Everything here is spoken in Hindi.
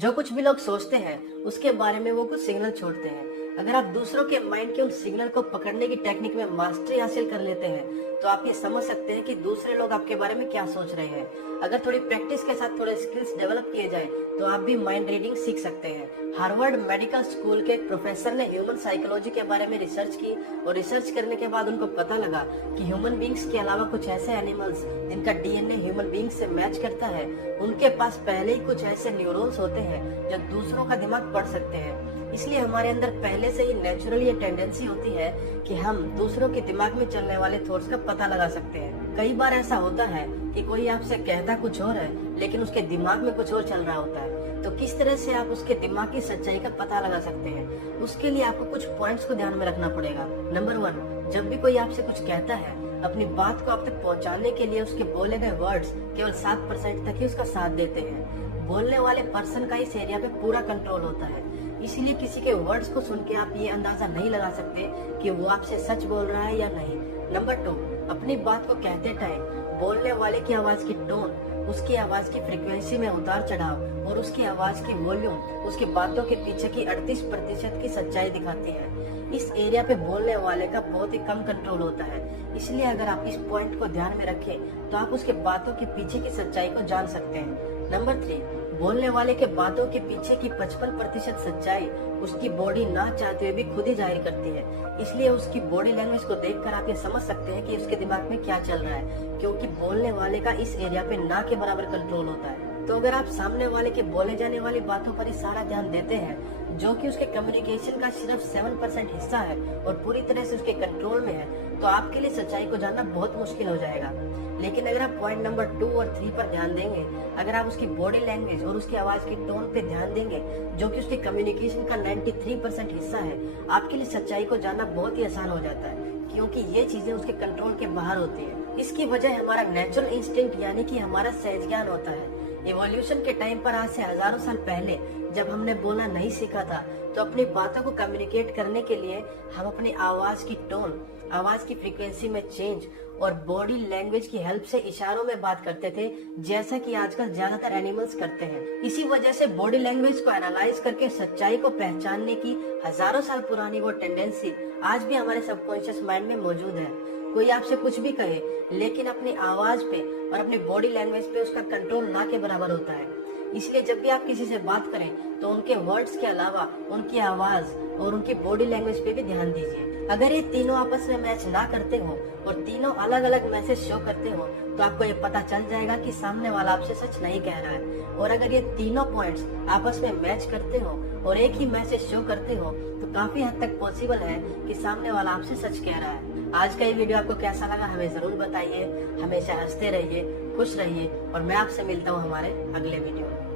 जो कुछ भी लोग सोचते हैं उसके बारे में वो कुछ सिग्नल छोड़ते हैं। अगर आप दूसरों के माइंड के उन सिग्नल को पकड़ने की टेक्निक में मास्टरी हासिल कर लेते हैं तो आप ये समझ सकते हैं कि दूसरे लोग आपके बारे में क्या सोच रहे हैं। अगर थोड़ी प्रैक्टिस के साथ थोड़े स्किल्स डेवलप किए जाए तो आप भी माइंड रीडिंग सीख सकते हैं। हार्वर्ड मेडिकल स्कूल के एक प्रोफेसर ने ह्यूमन साइकोलॉजी के बारे में रिसर्च की और रिसर्च करने के बाद उनको पता लगा कि ह्यूमन बींग्स के अलावा कुछ ऐसे एनिमल्स जिनका डीएनए ह्यूमन बींग्स से मैच करता है, उनके पास पहले ही कुछ ऐसे न्यूरॉन्स होते हैं जो दूसरों का दिमाग पढ़ सकते हैं। इसलिए हमारे अंदर पहले से ही नेचुरली ये टेंडेंसी होती है कि हम दूसरों के दिमाग में चलने वाले थॉट्स का पता लगा सकते हैं। कई बार ऐसा होता है कि कोई आपसे कहता कुछ और है लेकिन उसके दिमाग में कुछ और चल रहा होता है, तो किस तरह से आप उसके दिमाग की सच्चाई का पता लगा सकते हैं? उसके लिए आपको कुछ पॉइंट्स को ध्यान में रखना पड़ेगा। नंबर 1, जब भी कोई आपसे कुछ कहता है, अपनी बात को आप तक पहुंचाने के लिए उसके बोले गए वर्ड्स केवल 7% तक ही उसका साथ देते हैं। बोलने वाले पर्सन का इस एरिया पे पूरा कंट्रोल होता है, इसीलिए किसी के वर्ड्स को सुन के आप ये अंदाजा नहीं लगा सकते कि वो आपसे सच बोल रहा है या नहीं। नंबर 2, अपनी बात को कहते टाइम बोलने वाले की आवाज की टोन, उसकी आवाज की फ्रीक्वेंसी में उतार चढ़ाव और उसकी आवाज की वॉल्यूम उसकी बातों के पीछे की 38% की सच्चाई दिखाती है। इस एरिया पे बोलने वाले का बहुत ही कम कंट्रोल होता है, इसलिए अगर आप इस पॉइंट को ध्यान में रखें तो आप उसके बातों के पीछे की सच्चाई को जान सकते हैं। नंबर 3, बोलने वाले के बातों के पीछे की 55% सच्चाई उसकी बॉडी ना चाहते हुए भी खुद ही जाहिर करती है, इसलिए उसकी बॉडी लैंग्वेज को देखकर आप ये समझ सकते हैं कि उसके दिमाग में क्या चल रहा है, क्योंकि बोलने वाले का इस एरिया पे ना के बराबर कंट्रोल होता है। तो अगर आप सामने वाले के बोले जाने वाली बातों पर ही सारा ध्यान देते हैं जो कि उसके कम्युनिकेशन का सिर्फ 7% हिस्सा है और पूरी तरह से उसके कंट्रोल में है, तो आपके लिए सच्चाई को जानना बहुत मुश्किल हो जाएगा। लेकिन अगर आप पॉइंट नंबर 2 और 3 पर ध्यान देंगे, अगर आप उसकी बॉडी लैंग्वेज और उसकी आवाज की टोन पे ध्यान देंगे जो कि उसके कम्युनिकेशन का 93% हिस्सा है, आपके लिए सच्चाई को जानना बहुत ही आसान हो जाता है, क्योंकि ये चीजें उसके कंट्रोल के बाहर होती है। इसकी वजह हमारा नेचुरल इंस्टिंक्ट यानी कि हमारा सहज ज्ञान होता है। इवोल्यूशन के टाइम पर आज से हजारों साल पहले जब हमने बोलना नहीं सीखा था, तो अपनी बातों को कम्युनिकेट करने के लिए हम अपनी आवाज की टोन, आवाज की फ्रीक्वेंसी में चेंज और बॉडी लैंग्वेज की हेल्प से इशारों में बात करते थे, जैसा कि आजकल ज्यादातर एनिमल्स करते हैं। इसी वजह से बॉडी लैंग्वेज को एनालाइज करके सच्चाई को पहचानने की हजारों साल पुरानी वो टेंडेंसी आज भी हमारे सबकॉन्शियस माइंड में मौजूद है। कोई आपसे कुछ भी कहे लेकिन अपनी आवाज पे और अपनी बॉडी लैंग्वेज पे उसका कंट्रोल ना के बराबर होता है। इसलिए जब भी आप किसी से बात करें तो उनके वर्ड्स के अलावा उनकी आवाज और उनकी बॉडी लैंग्वेज पे भी ध्यान दीजिए। अगर ये तीनों आपस में मैच ना करते हो और तीनों अलग अलग मैसेज शो करते हो तो आपको ये पता चल जाएगा कि सामने वाला आपसे सच नहीं कह रहा है। और अगर ये तीनों पॉइंट्स आपस में मैच करते हो और एक ही मैसेज शो करते हो तो काफी हद तक पॉसिबल है कि सामने वाला आपसे सच कह रहा है। आज का ये वीडियो आपको कैसा लगा हमें जरूर बताइए। हमेशा हंसते रहिए, खुश रहिए और मैं आपसे मिलता हूँ हमारे अगले वीडियो में।